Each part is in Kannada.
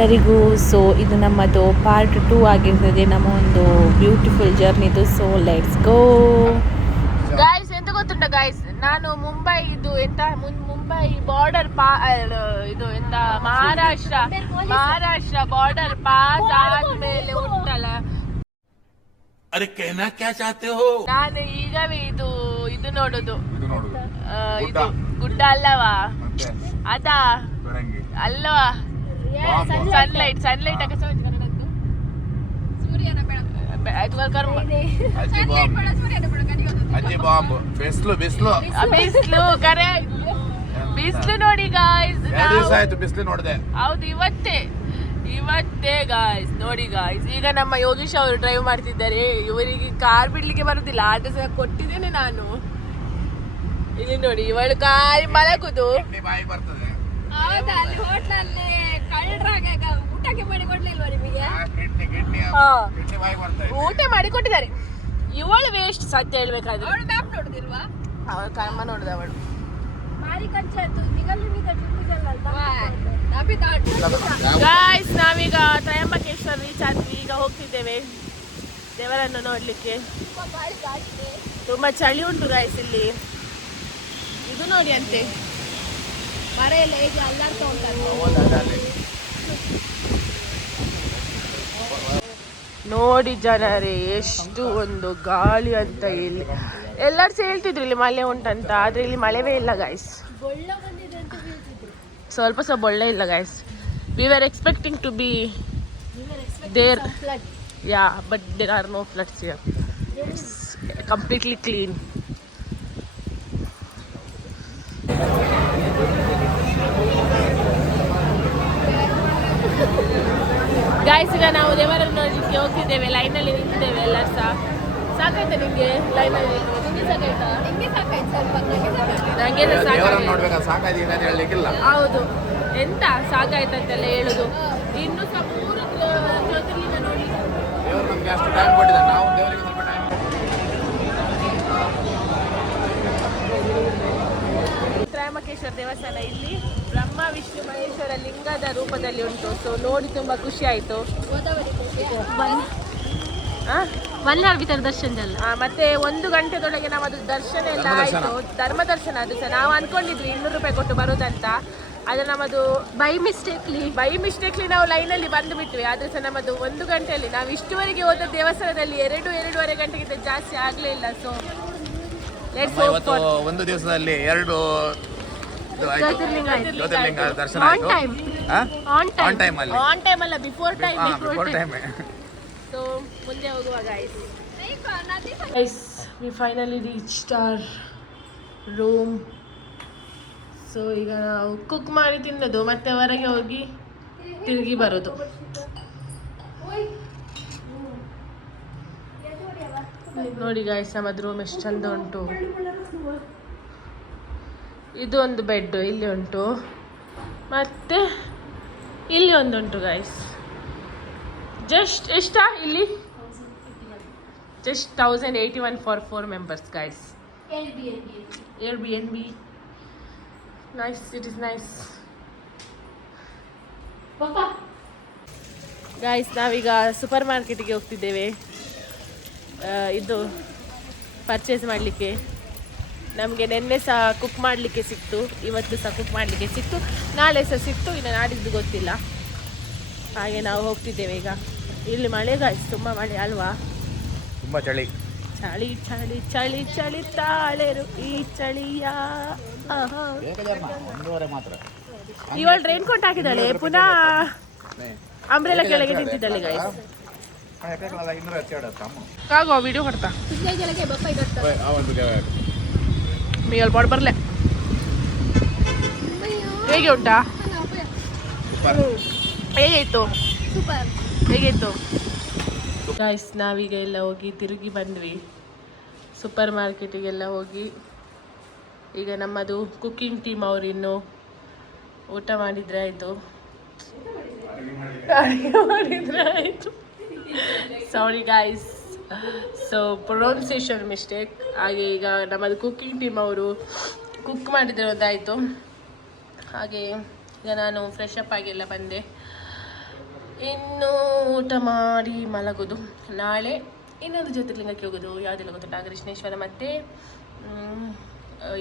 ಎಲ್ಲರಿಗೂ. ಸೊ ಇದು ನಮ್ಮದು ಪಾರ್ಟ್ 2 ಆಗಿರ್ತದೆ, ನಮ್ಮ ಒಂದು ಬ್ಯೂಟಿಫುಲ್ ಜರ್ನಿದು. So let's go guys. ಎಂತ ಗೊತ್ತುಂಟ ಗಾಯ್ಸ್, ನಾನು ಮುಂಬೈ ಮುಂಬೈ ಬಾರ್ಡರ್ ಇದು ಎಂತ ಮಹಾರಾಷ್ಟ್ರ ಬಾರ್ಡರ್ ಪಾಸ್ ಆದ್ಮೇಲೆ ಉಂಟಲ್ಲ, ಅರೆ कहना क्या चाहते हो, ನಾನು ಈಗವೇ ಇದು ನೋಡುದು. ಇದು ಗುಡ್ಡ ಅಲ್ಲವಾ, ಅದಾ ಅಲ್ಲವಾ, ಸನ್ಲೈಟ್ ಬಿಸ್ಲು ನೋಡಿ ಗಾಯ್ಸ್. ಹೌದು, ಇವತ್ತೇ ಗಾಯ್ಸ್ ನೋಡಿ ಗಾಯ್ಸ್. ಈಗ ನಮ್ಮ ಯೋಗೀಶ್ ಅವರು ಡ್ರೈವ್ ಮಾಡ್ತಿದ್ದಾರೆ. ಇವರಿಗೆ ಕಾರ್ ಬಿಡ್ಲಿಕ್ಕೆ ಬರುದಿಲ್ಲ, ಆದ್ರೆ ಸಹ ಕೊಟ್ಟಿದ್ದೇನೆ ನಾನು. ಇಲ್ಲಿ ನೋಡಿ, ಇವಳು ಕಾರ್ ಮಲಗುದು. ಊಟ ಮಾಡಿ ಕೊಟ್ಟಿದ್ದಾರೆ. ಇವಳು ವೇಸ್ಟ್ ಸತ್ಯ ಹೇಳ್ಬೇಕಾದ್ರೆ. ಅವಳು ಕರ್ಮ ನೋಡುದು. ಅವಳು ಗಾಯ್ಸ್, ನಾವೀಗ ತ್ರಯಂಬಕೇಶ್ವರ ರೀಚ್ ಆದ್ವಿ. ಈಗ ಹೋಗ್ತಿದ್ದೇವೆ ದೇವರನ್ನು ನೋಡ್ಲಿಕ್ಕೆ. ತುಂಬಾ ಚಳಿ ಉಂಟು ಗಾಯ್ಸ್ ಇಲ್ಲಿ. ಇದು ನೋಡಿ ಅಂತೆ, ಮರ ಎಲ್ಲ ಹೇಗೆ ಅಲ್ಲಾಡ್ತಾ ಉಂಟು ನೋಡಿ ಜನರೇ. ಎಷ್ಟು ಒಂದು ಗಾಳಿ ಅಂತ. ಇಲ್ಲಿ ಎಲ್ಲರೂ ಹೇಳ್ತಿದ್ರು ಇಲ್ಲಿ ಮಳೆ ಉಂಟಂತ, ಆದ್ರೆ ಇಲ್ಲಿ ಮಳೆವೇ ಇಲ್ಲ ಗಾಯ್ಸ್. ಸ್ವಲ್ಪ ಸಹ ಬೊಳ್ಳೆ ಇಲ್ಲ guys. We were expecting to be there, yeah, but there are no floods here. It's completely clean. Guys, ಈಗ ನಾವು ದೇವರನ್ನು ನೋಡಲಿಕ್ಕೆ ಹೋಗ್ತಿದ್ದೇವೆ. ಲೈನಲ್ಲಿ ನಿಂತಿದ್ದೇವೆ ಎಲ್ಲರೂ ಸಹ. ಸಾಕಾಯ್ತಾ ನಿಂಗೆ ಲೈನಲ್ಲಿ? ನಿಂಗೆ ಸಾಕಾಯ್ತಾ? ನಂಗೆ ಹೌದು. ಎಂತ ಸಾಕಾಯ್ತಂತೆಲ್ಲ ಹೇಳುದು. ಇನ್ನು ಸಹ 3 ಜ್ಯೋತಿರ್ಲಿಂಗ ನೋಡಿ. ತ್ರಯಂಬಕೇಶ್ವರ ದೇವಸ್ಥಾನ ಇಲ್ಲಿ ಬ್ರಹ್ಮ ವಿಷ್ಣು ಮಹೇಶ್ವರ ಲಿಂಗದ ರೂಪದಲ್ಲಿ ಉಂಟು. ಸೊ ನೋಡಿ ತುಂಬಾ ಖುಷಿ ಆಯ್ತು. ಮತ್ತೆ 1 ಗಂಟೆದೊಳಗೆ ನಾವು ಅದು ದರ್ಶನ ಎಲ್ಲ ಆಯ್ತು. ಧರ್ಮ ದರ್ಶನ. ಅದು ಸಹ ನಾವು ಅನ್ಕೊಂಡಿದ್ವಿ 200 ರೂಪಾಯಿ ಕೊಟ್ಟು ಬರೋದಂತ. ಆದ್ರೆ ನಮ್ಮದು ಬೈ ಮಿಸ್ಟೇಕ್ಲಿ ನಾವು ಲೈನಲ್ಲಿ ಬಂದು ಬಿಟ್ವಿ. ಆದ್ರೆ ಸಹ ನಮ್ಮದು 1 ಗಂಟೆಯಲ್ಲಿ, ನಾವು ಇಷ್ಟುವರೆಗೆ ಹೋದ ದೇವಸ್ಥಾನದಲ್ಲಿ 2-2.5 ಗಂಟೆಗಿಂತ ಜಾಸ್ತಿ ಆಗ್ಲೇ ಇಲ್ಲ. ಸೊ ಒಂದು ದಿವಸದಲ್ಲಿ 2 ಜ್ಯೋತಿರ್ಲಿಂಗ ದರ್ಶನ ಆಯ್ತು. ಆನ್ ಟೈಮ್ ಅಲ್ಲ, ಬಿಫೋರ್ ಟೈಮ್. ಸೊ ಮುಂದೆ ಹೋಗುವ guys. We finally reached our room. So ಈಗ ನಾವು ಕುಕ್ ಮಾಡಿ ತಿನ್ನೋದು, ಮತ್ತೆ ಹೊರಗೆ ಹೋಗಿ ತಿರುಗಿ ಬರೋದು. ನೋಡಿ ಗಾಯ್ಸ್, ನಮ್ಮದು ರೂಮ್ ಎಷ್ಟು ಚಂದ ಉಂಟು. ಇದು ಒಂದು ಬೆಡ್ ಇಲ್ಲಿ ಉಂಟು, ಮತ್ತೆ ಇಲ್ಲಿ ಒಂದುಂಟು ಗಾಯ್ಸ್. ಜಸ್ಟ್ ಎಷ್ಟಾ ಇಲ್ಲಿ? Just 1081 for 4 members guys. Airbnb. Nice, it is nice guys. ನಾವೀಗ ಸೂಪರ್ ಮಾರ್ಕೆಟಿಗೆ ಹೋಗ್ತಿದ್ದೇವೆ. ಇದು ಪರ್ಚೇಸ್ ಮಾಡಲಿಕ್ಕೆ. ನಮಗೆ ನಿನ್ನೆ ಸಹ ಕುಕ್ ಮಾಡಲಿಕ್ಕೆ ಸಿಕ್ತು, ಇವತ್ತು ಸಹ ಕುಕ್ ಮಾಡಲಿಕ್ಕೆ ಸಿಕ್ತು, ನಾಳೆ ಸಹ ಸಿಕ್ತು, ಇನ್ನು ನಾಡಿದ್ದು ಗೊತ್ತಿಲ್ಲ. ಹಾಗೆ ನಾವು ಹೋಗ್ತಿದ್ದೇವೆ ಈಗ. ಇಲ್ಲಿ ಮಳೆ ಗಾಯ್ಸ್, ತುಂಬ ಮಳೆ ಅಲ್ವಾ? ತುಂಬ ಚಳಿ ತಾಳೆರು ಈ ಚಳಿಯ. ಇವಳು ರೈನ್ ಕೋಟ್ ಹಾಕಿದ್ದಾಳೆ, ಪುನಃ ಅಂಬ್ರೆಲಾ ಕೆಳಗೆ ನಿಂತಿದ್ದಾಳೆ ಗಾಯ್ಸ್. ಕಾಗೋ ವಿಡಿಯೋ ಕೊಡ್ತಾ ಮೇಲ್ ಬಾಡ್ ಬರ್ಲೆ. ಹೇಗೆ ಉಂಟಾ? ಹೇಗಿತ್ತು ಗಾಯ್ಸ್? ನಾವೀಗ ಎಲ್ಲ ಹೋಗಿ ತಿರುಗಿ ಬಂದ್ವಿ, ಸೂಪರ್ ಮಾರ್ಕೆಟಿಗೆಲ್ಲ ಹೋಗಿ. ಈಗ ನಮ್ಮದು ಕುಕ್ಕಿಂಗ್ ಟೀಮ್ ಅವರು ಇನ್ನು ಊಟ ಮಾಡಿದ್ರೆ ಆಯಿತು. ಸಾರಿ ಗಾಯ್ಸ್, ಸೊ ಪ್ರೊನೌನ್ಸಿಯೇಷನ್ ಮಿಸ್ಟೇಕ್. ಹಾಗೆ ಈಗ ನಮ್ಮದು ಕುಕ್ಕಿಂಗ್ ಟೀಮ್ ಅವರು ಕುಕ್ ಮಾಡಿದಿರೋದಾಯಿತು. ಹಾಗೆ ಈಗ ನಾನು ಫ್ರೆಶ್ ಅಪ್ ಆಗಿ ಎಲ್ಲ ಬಂದೆ. ಇನ್ನು ಊಟ ಮಾಡಿ ಮಲಗೋದು. ನಾಳೆ ಇನ್ನೊಂದು ಜ್ಯೋತಿರ್ಲಿಂಗಕ್ಕೆ ಹೋಗೋದು. ಯಾವುದೆಲ್ಲ ಗೊತ್ತು, ನಾಗಕೃಷ್ಣೇಶ್ವರ ಮತ್ತು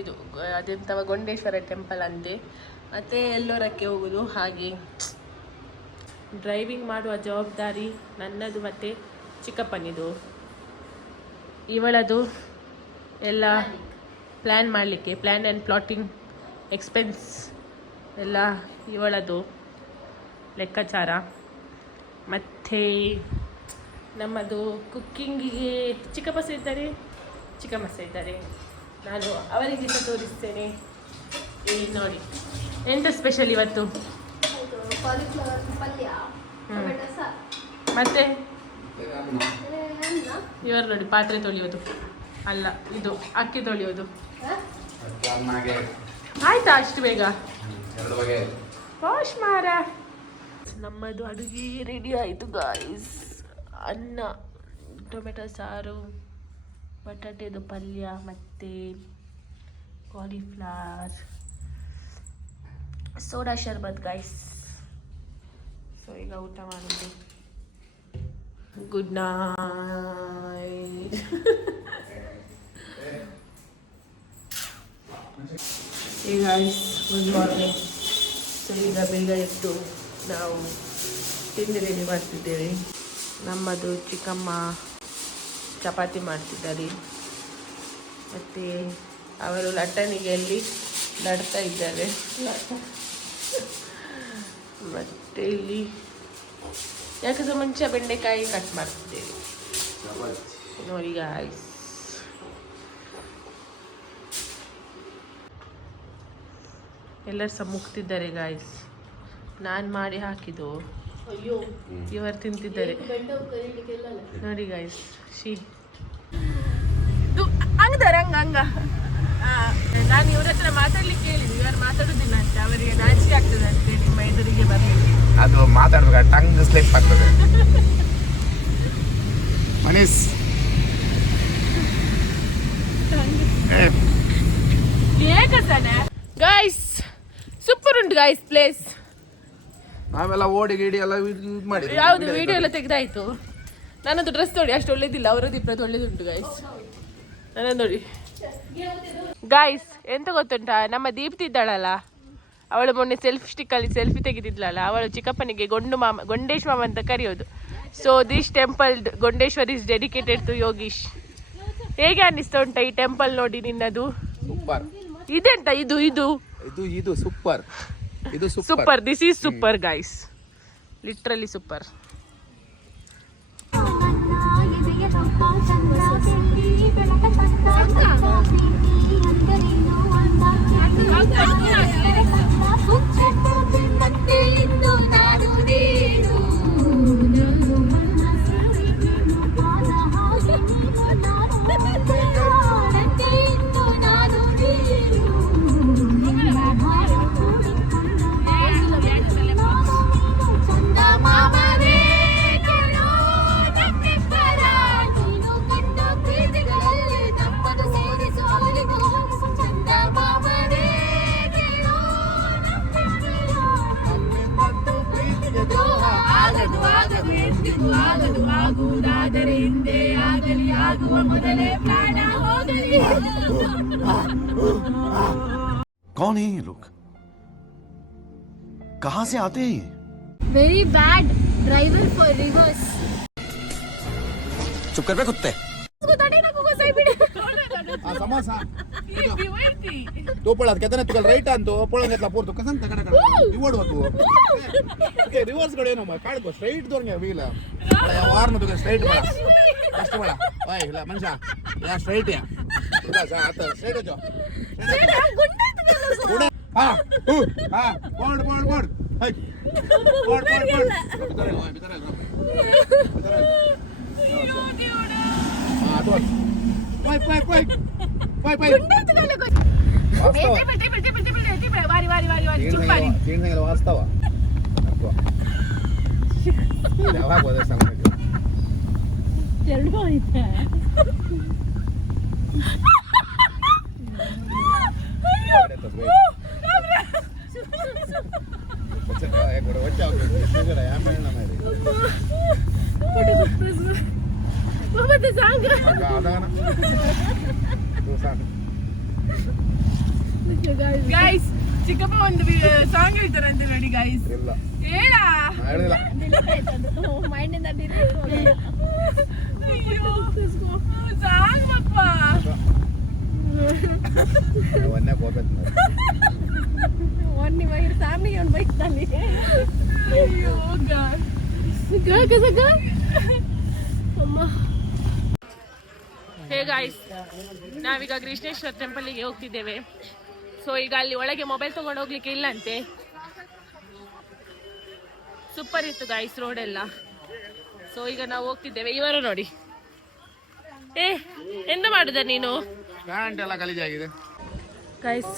ಇದು ಅದೆಂಥವ ಗೊಂಡೇಶ್ವರ ಟೆಂಪಲ್ ಅಂತೆ, ಮತ್ತು ಎಲ್ಲೋರಕ್ಕೆ ಹೋಗೋದು. ಹಾಗೆ ಡ್ರೈವಿಂಗ್ ಮಾಡುವ ಜವಾಬ್ದಾರಿ ನನ್ನದು ಮತ್ತು ಚಿಕ್ಕಪ್ಪನಿದು. ಇವಳದು ಎಲ್ಲ ಪ್ಲ್ಯಾನ್ ಮಾಡಲಿಕ್ಕೆ, ಪ್ಲ್ಯಾನ್ ಆ್ಯಂಡ್ ಪ್ಲಾಟಿಂಗ್ ಎಕ್ಸ್ಪೆನ್ಸ್ ಎಲ್ಲ ಇವಳದು ಲೆಕ್ಕಾಚಾರ. ಮತ್ತು ನಮ್ಮದು ಕುಕ್ಕಿಂಗಿಗೆ ಚಿಕ್ಕಪ್ಪ ಇದ್ದಾರೆ, ಚಿಕ್ಕಮ್ಮ ಇದ್ದಾರೆ. ನಾನು ಅವರಿಗೆ ಸಹ ತೋರಿಸ್ತೇನೆ. ಇಲ್ಲಿ ನೋಡಿ ಎಂತ ಸ್ಪೆಷಲ್ ಇವತ್ತು. ಮತ್ತೆ ಇವರು ನೋಡಿ ಪಾತ್ರೆ ತೊಳೆಯೋದು ಅಲ್ಲ, ಇದು ಅಕ್ಕಿ ತೊಳೆಯೋದು. ಆಯ್ತಾ ಅಷ್ಟು ಬೇಗ? ವಾಶ್ ಮಾರ. ನಮ್ಮದು ಅಡುಗೆ ರೆಡಿ ಆಯಿತು ಗಾಯ್ಸ್. ಅನ್ನ, ಟೊಮೆಟೊ ಸಾರು, ಬಟಾಟೆದು ಪಲ್ಯ ಮತ್ತು ಕಾಲಿಫ್ಲವರ್, ಸೋಡಾ ಶರ್ಬತ್ ಗಾಯ್ಸ್. ಸೊ ಈಗ ಊಟ ಮಾಡೋದು. Good night. Hey guys, good morning. So ಈಗ ಬೇಗ ಎದ್ದು ನಾವು ತಿಂಡಿ ರೆಡಿ ಮಾಡ್ತಿದ್ದೇವೆ. ನಮ್ಮದು ಚಿಕ್ಕಮ್ಮ ಚಪಾತಿ ಮಾಡ್ತಿದ್ದಾರೆ, ಮತ್ತು ಅವರು ಲಟ್ಟಣಿಗೆ ಅಲ್ಲಿ ನಡ್ತಾ ಇದ್ದಾರೆ. ಮತ್ತು ಇಲ್ಲಿ ಯಾಕಂದ್ರೆ ಮುಂಚೆ ಬೆಂಡೆಕಾಯಿ ಕಟ್ ಮಾಡ್ತಿದ್ದೇವೆ ನೋಡಿ ಗಾಯ್ಸ್. ಎಲ್ಲರೂ ಸಹ ಮುಗ್ತಿದ್ದಾರೆ ಗಾಯ್ಸ್. ನಾನು ಮಾಡಿ ಹಾಕಿದ್ದು, ಅಯ್ಯೋ ಇವರು ತಿಂತಿದ್ದಾರೆ ನೋಡಿ ಗಾಯ್ಸ್. ಹಂಗ ನಾನು ಇವ್ರ ಹತ್ರ ಮಾತಾಡ್ಲಿಕ್ಕೆ ಹೇಳಿದ್ವಿ, ಇವರು ಮಾತಾಡೋದಿಲ್ಲ ಅಂತ. ಅವರಿಗೆ ನಾಚಿಕೆ ಆಗ್ತದೆ ಅಂತೆ ನಿಮ್ಮ ಎದುರಿಗೆ ಬರಲಿಕ್ಕೆ. ಅದು ಮಾತಾಡ್ಬೇಕು, ಟಂಗ್ ಸ್ಲಿಪ್ ಆಗ್ತದೆ. ಮನೀಶ್ ಗಾಯ್ಸ್ ಸೂಪರ್ ಉಂಟು ಗಾಯ್ಸ್ ಪ್ಲೇಸ್. ನಾವೆಲ್ಲ ಓಡಿ ಗಿಡಿ ಎಲ್ಲ ಮಾಡಿ ಯಾವುದು ವಿಡಿಯೋ ಎಲ್ಲ ತೆಗೆದಾಯ್ತು. ನನ್ನದು ಡ್ರೆಸ್ ನೋಡಿ ಅಷ್ಟು ಒಳ್ಳೇದಿಲ್ಲ, ಅವರದ್ದು ಇಬ್ಬರದ್ದು ಒಳ್ಳೇದುಂಟು ಗಾಯ್ಸ್. ನನ್ನ ನೋಡಿ ಗಾಯ್ಸ್, ಎಂತ ಗೊತ್ತುಂಟಾ, ನಮ್ಮ ದೀಪ್ತಿ ಇದ್ದಾಳಲ್ಲ, ಅವಳು ಮೊನ್ನೆ ಸ್ಟಿಕ್ಕಲ್ಲಿ ಸೆಲ್ಫಿ ತೆಗೆದಿದ್ಲಲ್ಲ, ಅವಳು ಚಿಕ್ಕಪ್ಪನಿಗೆ ಗೊಂಡೇಶ್ ಮಾಮ ಅಂತ ಕರೆಯೋದು. So this temple Gondeshwar is dedicated to Yogish. ಹೇಗೆ ಅನ್ನಿಸ್ತಾ ಉಂಟಾ ಈ ಟೆಂಪಲ್ ನೋಡಿ ನಿನ್ನದು? ಸೂಪರ್. ಇದೆಂತ ಇದು ಇದು ಇದು ಇದು ಸೂಪರ್, ಇದು super. This is super guys, literally super. कौन है ये लोग? कहाँ से आते हैं ये? Very bad driver for reverse. चुप कर बे कुत्ते. समोसा तो पळत घेताना तुका राईट आणतो पळून घेतला पोर तो कसं तकडा निवडवा तू ओके रिवर्स कडे नो मग काढको स्ट्रेट दोन घ्या व्हील या वार न तुका स्ट्रेट पळा कष्ट पळा ओय हिला मनशा या स्ट्रेट या तुका जा आता स्ट्रेट जो पुढे हा हा बोर्ड बोर्ड बोर्ड हाय बोर्ड बोर्ड बोर्ड बितर हा तो पाय पाय पाय पाय पाय तीन वाजतावा ಅದಾನ ಸಾಕು ಗೈಸ್ ಚಿಕ್ಕಪ್ಪ ಒಂದು ಸಾಂಗ್ ಹೇಳ್ತಾರಂತೆ ನೋಡಿ ಗೈಸ್. ಇಲ್ಲ ಹೇಳ ಹೇಳಿಲ್ಲ ಮೈಂಡಿಂದ ಸಾಂಗ್ ಮಪ್ಪ ಒಂದೇ ಕೋಪೈತ್ ಒಂದು ಇವಾಗ ಫ್ಯಾಮಿಲಿ ಅವ್ನು ಬೈಕ್ನಲ್ಲಿ ಹೇ ಗಾಯ್ಸ್, ನಾವೀಗ ಕೃಷ್ಣೇಶ್ವರ ಟೆಂಪಲ್ಗೆ ಹೋಗ್ತಿದ್ದೇವೆ. ಸೊ ಈಗ ಅಲ್ಲಿ ಒಳಗೆ ಮೊಬೈಲ್ ತಗೊಂಡು ಹೋಗ್ಲಿಕ್ಕೆ ಇಲ್ಲಂತೆ. ಸೂಪರ್ ಇತ್ತು ಗಾಯ್ಸ್ ರೋಡ್ ಎಲ್ಲ. ಸೊ ಈಗ ನಾವು ಹೋಗ್ತಿದ್ದೇವೆ. ಇವರು ನೋಡಿ, ಏ ಎಂತ ಮಾಡುದ ನೀನು? ಪ್ಯಾಂಟ್ ಎಲ್ಲ ಗಲೀಜಾಗಿದೆ ಗೈಸ್,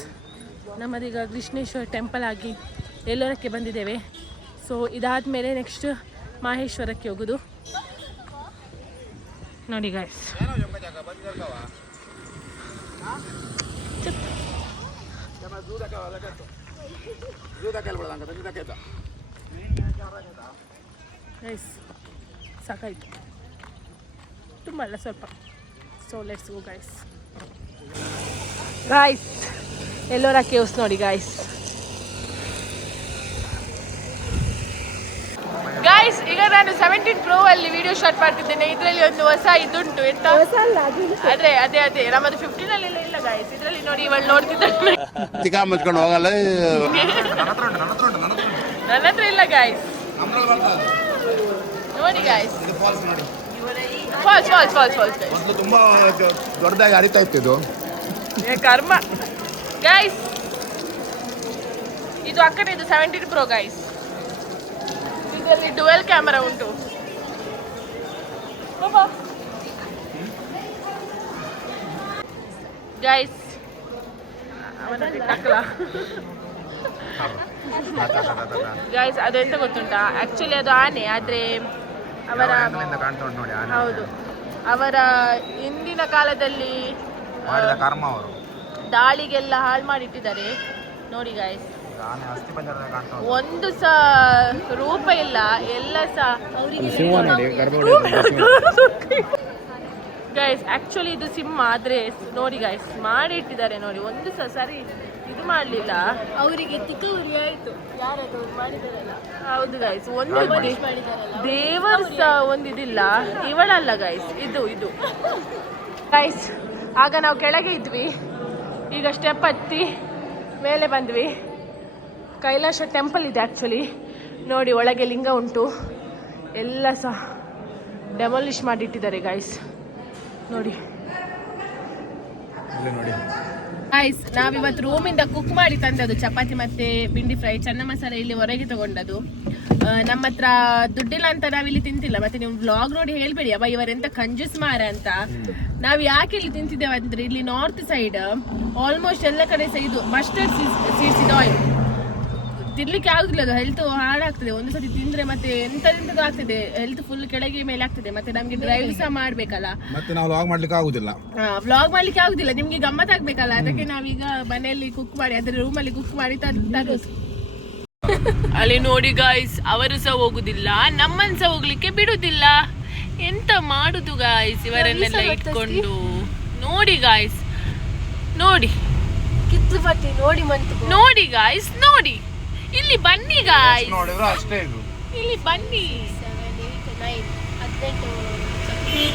ನಮ್ಮದೀಗ ಕೃಷ್ಣೇಶ್ವರ ಟೆಂಪಲ್ ಆಗಿ ಎಲ್ಲೋರಕ್ಕೆ ಬಂದಿದ್ದೇವೆ. ಸೊ ಇದಾದ್ಮೇಲೆ ನೆಕ್ಸ್ಟ್ ಮಾಹೇಶ್ವರಕ್ಕೆ ಹೋಗುದು ನೋಡಿ ಗೈಸ್. ಗೈಸ್ ಸಾಕಾಯ್ತು, ತುಂಬ ಅಲ್ಲ ಸ್ವಲ್ಪ. So let's go guys. Guys Ellora caves ನೋಡಿ ಗಾಯ್ಸ್. ಗಾಯ್ಸ್ ಈಗ ನಾನು 17 Pro ಅಲ್ಲಿ ವಿಡಿಯೋ ಶಾಟ್ ಮಾಡ್ತಿದ್ದೇನೆ. ಇದರಲ್ಲಿ ಒಂದು ಹೊಸ ಇದುಂಟು, ಎಂತ ಅದೇ ಅದೇ ಅದೇ ನಮ್ಮದು 15 ಅಲ್ಲಿ ಇಲ್ಲ ಗಾಯ್ಸ್. ಇದರಲ್ಲಿ ನೋಡಿ ಇವಳು ನೋಡ್ತಿದ್ದಾಳೆ. ಚಿಕ್ಕ ಮುಚ್ಕೊಂಡು ಹೋಗಲ್ಲ. ನನ್ನ ಹತ್ರ ಇಲ್ಲ ಗಾಯ್ಸ್, ನೋಡಿ guys. Falls falls falls falls ಮೊದಲು ತುಂಬಾ ದೊಡ್ಡದಾಗಿ ಹರಿತಾ ಇತ್ತು ಇದು. ಕರ್ಮ ಗೈಸ್. ಇದು ಅಕ್ಕನಿದು 17 Pro ಗೈಸ್. ಇದರಲ್ಲಿ ಡುವೆಲ್ ಕ್ಯಾಮರಾ ಉಂಟು. ಗೈಸ್ ಗೈಸ್ ಅದೆಂತ ಗೊತ್ತುಂಟಾ, ಆಕ್ಚುಲಿ ಅದು ಆನೆ, ಆದ್ರೆ ಅವರ ಹೌದು ಅವರ ಹಿಂದಿನ ಕಾಲದಲ್ಲಿ ಕರ್ಮ ಅವರು ದಾಳಿಗೆಲ್ಲ ಹಾಳು ಮಾಡಿಟ್ಟಿದ್ದಾರೆ ನೋಡಿ ಗಾಯ್ಸ್. ಒಂದು ಸಹ ರೂಪ ಇಲ್ಲ, ಎಲ್ಲ ಸಹ ಗೈಸ್. ಆಕ್ಚುಲಿ ಇದು ಸಿಂಹ, ಆದ್ರೆ ನೋಡಿ ಗೈಸ್ ಮಾಡಿ ಇಟ್ಟಿದ್ದಾರೆ ನೋಡಿ. ಒಂದು ಸಹ ಸರಿ ಇದು ಮಾಡ್ಲಿಲ್ಲ ಅವರಿಗೆ ತಿಕ್ಕವರಿ ಆಯ್ತು. ಯಾರದು ಮಾಡಿದಾರಲ್ಲ, ಹೌದು ಗೈಸ್. ಒಂದು ದೇವರ ಸಹ ಒಂದು ಇದಿಲ್ಲ. ಇವಳಲ್ಲ ಗೈಸ್, ಇದು ಇದು ಗೈಸ್. ಆಗ ನಾವು ಕೆಳಗೆ ಇದ್ವಿ, ಈಗ ಸ್ಟೆಪ್ ಹತ್ತಿ ಮೇಲೆ ಬಂದ್ವಿ. ಕೈಲಾಸ ಟೆಂಪಲ್ ಇದೆ ಆ್ಯಕ್ಚುಲಿ. ನೋಡಿ ಒಳಗೆ ಲಿಂಗ ಉಂಟು, ಎಲ್ಲ ಸಹ ಡೆಮಾಲಿಷ್ ಮಾಡಿಟ್ಟಿದ್ದಾರೆ ಗೈಸ್. ನೋಡಿ ಗೈಸ್, ನಾವಿವತ್ತು ರೂಮಿಂದ ಕುಕ್ ಮಾಡಿ ತಂದದ್ದು ಚಪಾತಿ ಮತ್ತೆ ಬಿಂಡಿ ಫ್ರೈ, ಚೆನ್ನ ಮಸಾಲೆ ಇಲ್ಲಿ ಹೊರಗೆ ತಗೊಂಡದ್ದು. ನಮ್ಮ ಹತ್ರ ದುಡ್ಡಿಲ್ಲ ಅಂತ ನಾವಿಲ್ಲಿ ತಿಂತಿಲ್ಲ. ಮತ್ತೆ ನೀವು ವ್ಲಾಗ್ ನೋಡಿ ಹೇಳ್ಬೇಡಿ ಅಬ್ಬ ಇವರೆಂತ ಕಂಜೂಸ್ ಮಾರ ಅಂತ. ನಾವು ಯಾಕೆ ಇಲ್ಲಿ ತಿಂತಿದ್ದೇವೆ ಅಂದ್ರೆ, ಇಲ್ಲಿ ನಾರ್ತ್ ಸೈಡ್ ಆಲ್ಮೋಸ್ಟ್ ಎಲ್ಲ ಕಡೆ ಸಹ ಇದು ಮಸ್ಟರ್ಡ್ ಸೀಡ್ಸ್ ಇದು ಆಯಿಲ್ ತಿನ್ಲಿಕ್ಕೆ ಆಗುದಿಲ್ಲ. ಅದು ಹೆಲ್ತ್ ಹಾಳಾಗ್ತದೆ ಒಂದು ಸತಿ ತಿಂದ್ರೆ. ಮತ್ತೆ ಎಂತದ್ದು ಆಗ್ತದೆ, ಹೆಲ್ತ್ ಫುಲ್ ಕೆಳಗೆ ಮೇಲೆ ಆಗ್ತದೆ. ಮತ್ತೆ ನಮ್ಗೆ ಡ್ರೈವ್ ಸಹ ಮಾಡ್ಬೇಕಲ್ಲ, ಮತ್ತೆ ನಾವು ವ್ಲಾಗ್ ಮಾಡ್ಲಿಕ್ಕೆ ಆಗುದಿಲ್ಲ. ವ್ಲಾಗ್ ಮಾಡ್ಲಿಕ್ಕೆ ಆಗುದಿಲ್ಲ, ನಿಮ್ಗೆ ಗಮ್ಮತ್ ಆಗ್ಬೇಕಲ್ಲ. ಅದಕ್ಕೆ ನಾವೀಗ ಮನೆಯಲ್ಲಿ ಕುಕ್ ಮಾಡಿ, ಅದ್ರ ರೂಮಲ್ಲಿ ಕುಕ್ ಮಾಡಿ ತರೋದು. ಅಲ್ಲಿ ನೋಡಿ ಗಾಯ್ಸ್, ಅವರು ಸಹ ಹೋಗುದಿಲ್ಲ, ನಮ್ಮನ್ನ ಸಹ ಹೋಗ್ಲಿಕ್ಕೆ ಬಿಡುದಿಲ್ಲ. ಎಂತ ಮಾಡುದು ಗಾಯ್ಸ್ ಇವರನ್ನೆಲ್ಲ ಇಟ್ಕೊಂಡು. ನೋಡಿ ಗಾಯ್ಸ್, ನೋಡಿ ಕಿತ್ತು ಬಟ್ಟೆ ನೋಡಿ ಮಂತು ನೋಡಿ ಗಾಯ್ಸ್, ನೋಡಿ ಇಲ್ಲಿ ಬನ್ನಿ ಗಾಯ್ಸ್, ನೋಡಿದ್ರೆ ಅಷ್ಟೇ ಇದು. ಇಲ್ಲಿ ಬನ್ನಿ. 7, 8, 9, 18.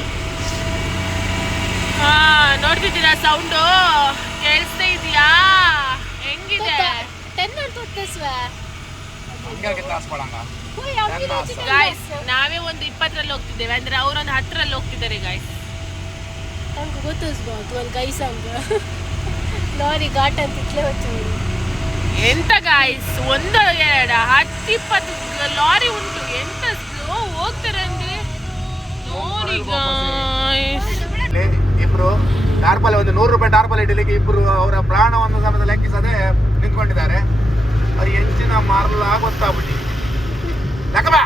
ಹಾ ನೋಡ್ತಿದ್ದೀರಾ ಸೌಂಡು ಕೇಳಿಸ್ತಾ ಇದೆಯಾ? ಹೆಂಗಿದೆ 10 or 12 ಹಂಗಾಗಿ ತ್ರಾಸ್ ಕೊಡಂಗ. ಗಾಯ್ಸ್? ನಾವೇ ಒಂದು 20ರಲ್ಲಿ ಹೋಗ್ತಿದ್ದೇವೆ, ಅಂದ್ರೆ ಅವರೊಂದು 10ರಲ್ಲಿ ಹೋಗ್ತಿದ್ದಾರೆ ಗಾಯ್ಸ್. हमको ಗೊತ್ತಿಸ್ಬೋದು ಒಂದು ಗೈ ಸಾಂಗ್ ಲಾರಿ ಘಾಟ್ ಅಂತ ಇಟ್ಲೇ ಹೊಚ್ಚೋದು. ಎಂತ ಗಾಯ್ಸ್, 1, 2, 10, 20 ಲಾರಿ ಉಂಟು. ಎಂತ ಸ್ಲೋ ಹೋಗ್ತಾರೆ ಅಂದ್ರೆ ನೋಡಿ ಗಾಯ್ಸ್. ಇಬ್ರು ಟಾರ್ಪಲ್, ಒಂದು 100 ರೂಪಾಯಿ ಟಾರ್ಪಲ್ ಇಡಲಿಕ್ಕೆ ಇಬ್ರು ಅವರ ಪ್ರಾಣವನ್ನು ಸಮೇತ ಲೆಕ್ಕಿಸದೆ ನಿಂತ್ಕೊಂಡಿದ್ದಾರೆ. ಅದು ಹೆಚ್ಚಿನ ಮಾರಲ ಗೊತ್ತಾಗ್ಬಿಟ್ಟು ಲೆಕ್ಕಬಾ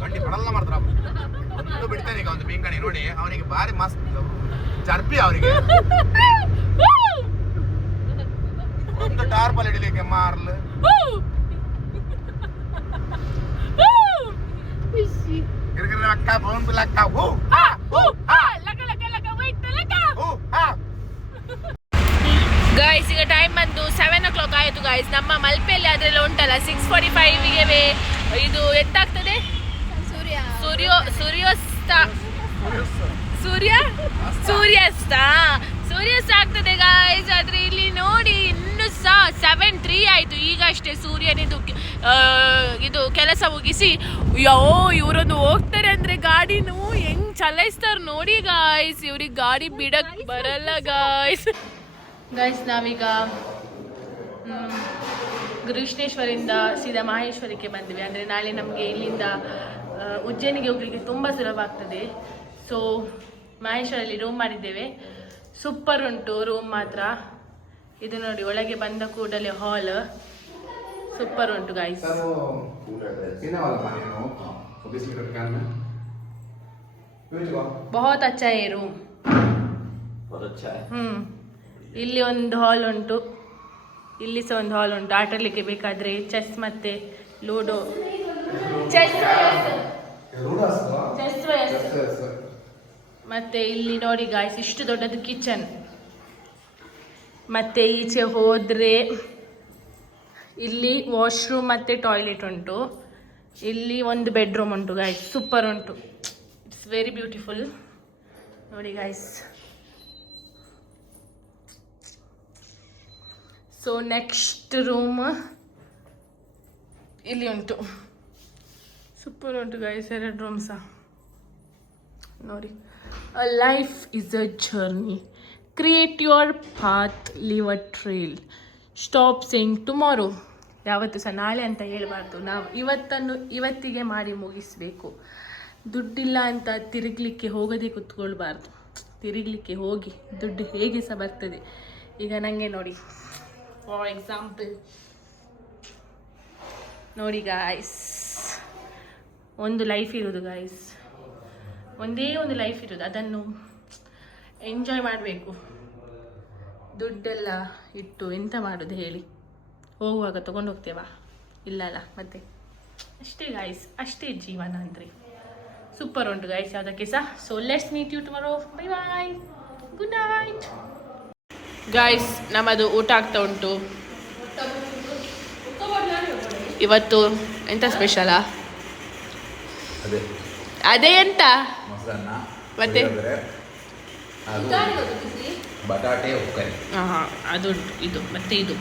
ಗಂಡಿ ಪಡಲ್ಲ ಮಾಡ್ತಾರ. ಒಂದು ಬಿಡ್ತಾನೆ ಈಗ ಒಂದು ಬೀಂಗಣಿ ನೋಡಿ, ಅವನಿಗೆ ಭಾರಿ ಮಸ್ತ್ ಚರ್ಬಿ ಅವನಿಗೆ. ಒಂದು ಟಾರ್ಪಲ್ ಹಿಡಿಲಿಕ್ಕೆ ಮಾರ್ಲು ಗಿರ್ಗಿರ್ ಅಕ್ಕ ಬೋನ್ ಬಿಲ್ ಅಕ್ಕ ಹೂ ಹಾ ಹೂ ಹಾ ಹೂ ಹಾ. ಗಾಯ್ಸ್ ಈಗ ಟೈಮ್ ಬಂದು 7 o'clock ಆಯಿತು ಗಾಯ್ಸ್. ನಮ್ಮ ಮಲ್ಪೆಯಲ್ಲಿ ಅದೆಲ್ಲ ಉಂಟಲ್ಲ 6:45ಗೆ ಇದು ಎಂತಾಗ್ತದೆ ಸೂರ್ಯಾಸ್ತ ಆಗ್ತದೆ ಗಾಯ್ಸ್. ಆದ್ರೆ ಇಲ್ಲಿ ನೋಡಿ ಇನ್ನು ಸಹ 7:03 ಆಯ್ತು. ಈಗ ಅಷ್ಟೇ ಸೂರ್ಯನಿದು ಇದು ಕೆಲಸ ಮುಗಿಸಿ ಇವರೊಂದು ಹೋಗ್ತಾರೆ ಅಂದ್ರೆ ಗಾಡಿನೂ ಹೆಂಗ್ ಚಲಾಯಿಸ್ತಾರೆ ನೋಡಿ ಗಾಯ್ಸ್. ಇವ್ರಿಗೆ ಗಾಡಿ ಬಿಡಕ್ ಬರಲ್ಲ ಗಾಯ್ಸ್. ನಾವೀಗ ಕೃಷ್ಣೇಶ್ವರಿಂದ ಸೀದಾ ಮಹೇಶ್ವರಕ್ಕೆ ಬಂದ್ವಿ. ಅಂದರೆ ನಾಳೆ ನಮಗೆ ಇಲ್ಲಿಂದ ಉಜ್ಜಯಿನಿಗೆ ಹೋಗ್ಲಿಕ್ಕೆ ತುಂಬ ಸುಲಭ ಆಗ್ತದೆ. ಸೊ ಮಹೇಶ್ವರಲ್ಲಿ ರೂಮ್ ಮಾಡಿದ್ದೇವೆ. ಸೂಪರ್ ಉಂಟು ರೂಮ್ ಮಾತ್ರ. ಇದು ನೋಡಿ ಒಳಗೆ ಬಂದ ಕೂಡಲೇ ಹಾಲ್ ಸೂಪರ್ ಉಂಟು ಗಾಯ್ಸ್. ಬಹುತ್ ಅಚ್ಚಾ ಹೈ ರೂಮ್. ಇಲ್ಲಿ ಒಂದು ಹಾಲ್ ಉಂಟು, ಇಲ್ಲಿ ಸಹ ಒಂದು ಹಾಲ್ ಉಂಟು. ಆಟಾಡಲಿಕ್ಕೆ ಬೇಕಾದರೆ ಚೆಸ್ ಮತ್ತೆ ಲೂಡೋ, ಚೆಸ್ ಮತ್ತೆ ಇಲ್ಲಿ ನೋಡಿ ಗಾಯ್ಸ್ ಇಷ್ಟು ದೊಡ್ಡದು ಕಿಚನ್. ಮತ್ತೆ ಈಚೆ ಹೋದರೆ ಇಲ್ಲಿ ವಾಶ್ರೂಮ್ ಮತ್ತು ಟಾಯ್ಲೆಟ್ ಉಂಟು. ಇಲ್ಲಿ ಒಂದು ಬೆಡ್ರೂಮ್ ಉಂಟು ಗಾಯ್ಸ್. ಸೂಪರ್ ಉಂಟು, ಇಟ್ಸ್ ವೆರಿ ಬ್ಯೂಟಿಫುಲ್ ನೋಡಿ ಗಾಯ್ಸ್. ಸೊ ನೆಕ್ಸ್ಟ್ ರೂಮ್ ಇಲ್ಲಿ ಉಂಟು. ಸೂಪರ್ ಉಂಟು ಗಾಯ್ಸ್, 2 ರೂಮ್ಸ ನೋಡಿ. A life is a journey, create your path, leave a trail, stop saying tomorrow. ಯಾವತ್ತೂ ಸಹ ನಾಳೆ ಅಂತ ಹೇಳಬಾರ್ದು. ನಾವು ಇವತ್ತಿಗೆ ಮಾಡಿ ಮುಗಿಸಬೇಕು. ದುಡ್ಡಿಲ್ಲ ಅಂತ ತಿರುಗಲಿಕ್ಕೆ ಹೋಗದೆ ಕೂತ್ಕೊಳ್ಬಾರ್ದು. ತಿರುಗಲಿಕ್ಕೆ ಹೋಗಿ ದುಡ್ಡು ಹೇಗೆ ಸಹ ಬರ್ತದೆ. ಈಗ ನನಗೆ ನೋಡಿ ಫಾರ್ ಎಕ್ಸಾಂಪಲ್ ನೋಡಿ ಗಾಯ್ಸ್, ಒಂದು ಲೈಫ್ ಇರೋದು ಗಾಯ್ಸ್, ಒಂದೇ ಒಂದು ಲೈಫ್ ಇರೋದು. ಅದನ್ನು ಎಂಜಾಯ್ ಮಾಡಬೇಕು. ದುಡ್ಡೆಲ್ಲ ಇಟ್ಟು ಎಂತ ಮಾಡೋದು ಹೇಳಿ? ಹೋಗುವಾಗ ತೊಗೊಂಡು ಹೋಗ್ತೇವಾ? ಇಲ್ಲಲ್ಲ ಮತ್ತೆ. ಅಷ್ಟೇ ಗಾಯ್ಸ್, ಅಷ್ಟೇ ಜೀವನ ಅಂದರೆ. ಸೂಪರ್ ಉಂಟು ಗಾಯ್ಸ್ ಯಾವುದಕ್ಕೆ ಸಹ. So let's meet you tomorrow. Bye bye, good night guys. ನಮ್ಮದು ಊಟ ಆಗ್ತಾ ಉಂಟು. ಇವತ್ತು ಎಂತ ಸ್ಪೆಷಲಾ? ಅದೇ ಎಂತ ಮತ್ತೆ ಬಟಾಟೆ ಅದು ಇದು ಮತ್ತೆ ಇದು.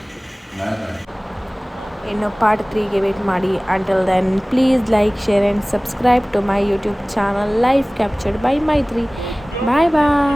ಇನ್ನು ಪಾರ್ಟ್ 3ಗೆ ವೇಟ್ ಮಾಡಿ. Until then please like, share and subscribe to my YouTube channel life captured by Maitri. Bye bye.